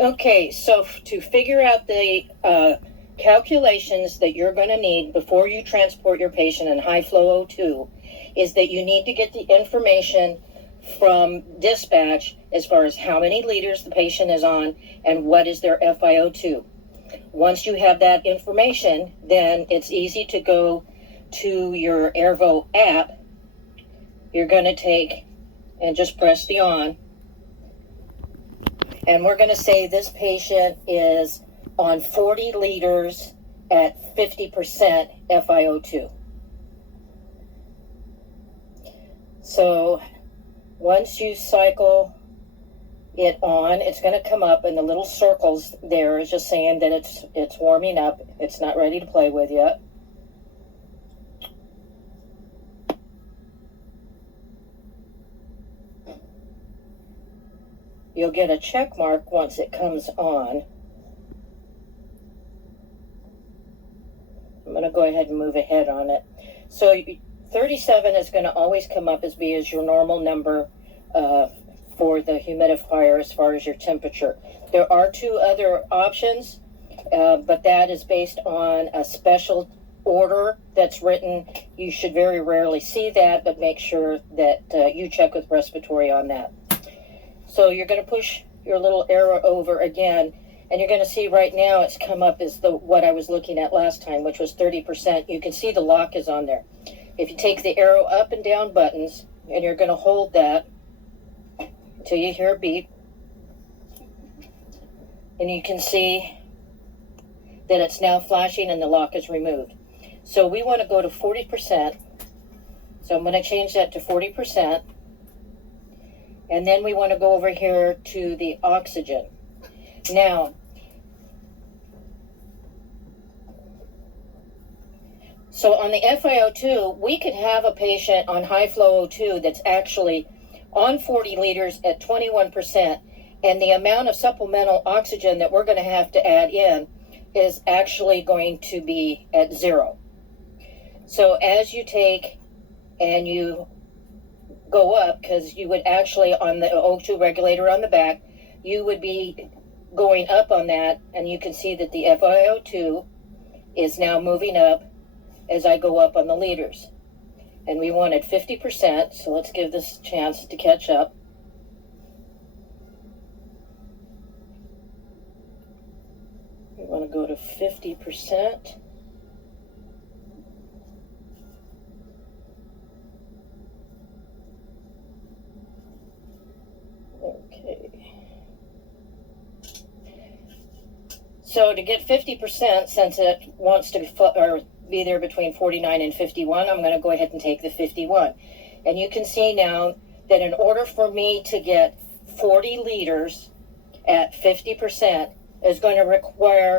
Okay, so to figure out the calculations that you're going to need before you transport your patient in high flow O2 is that you need to get the information from dispatch as far as how many liters the patient is on and what is their FiO2. Once you have that information, then it's easy to go to your Airvo app. You're going to take and just press the on. And we're going to say this patient is on 40 liters at 50% FiO2. So once you cycle it on, it's going to come up, and the little circles there is just saying that it's warming up. It's not ready to play with yet. You'll get a check mark once it comes on. I'm going to go ahead and move ahead on it. So 37 is going to always come up as your normal number for the humidifier as far as your temperature. There are two other options, but that is based on a special order that's written. You should very rarely see that, but make sure that you check with respiratory on that. So you're going to push your little arrow over again, and you're going to see right now it's come up as what I was looking at last time, which was 30%. You can see the lock is on there. If you take the arrow up and down buttons, and you're going to hold that until you hear a beep, and you can see that it's now flashing and the lock is removed. So we want to go to 40%. So I'm going to change that to 40%. And then we want to go over here to the oxygen. Now, so on the FiO2, we could have a patient on high flow O2 that's actually on 40 liters at 21%, and the amount of supplemental oxygen that we're going to have to add in is actually going to be at 0. So as you take and you go up, because you would actually, on the O2 regulator on the back, you would be going up on that, and you can see that the FiO2 is now moving up as I go up on the liters. And we wanted 50%, so let's give this a chance to catch up. We want to go to 50%. So to get 50%, since it wants to be there between 49 and 51, I'm going to go ahead and take the 51. And you can see now that in order for me to get 40 liters at 50% is going to require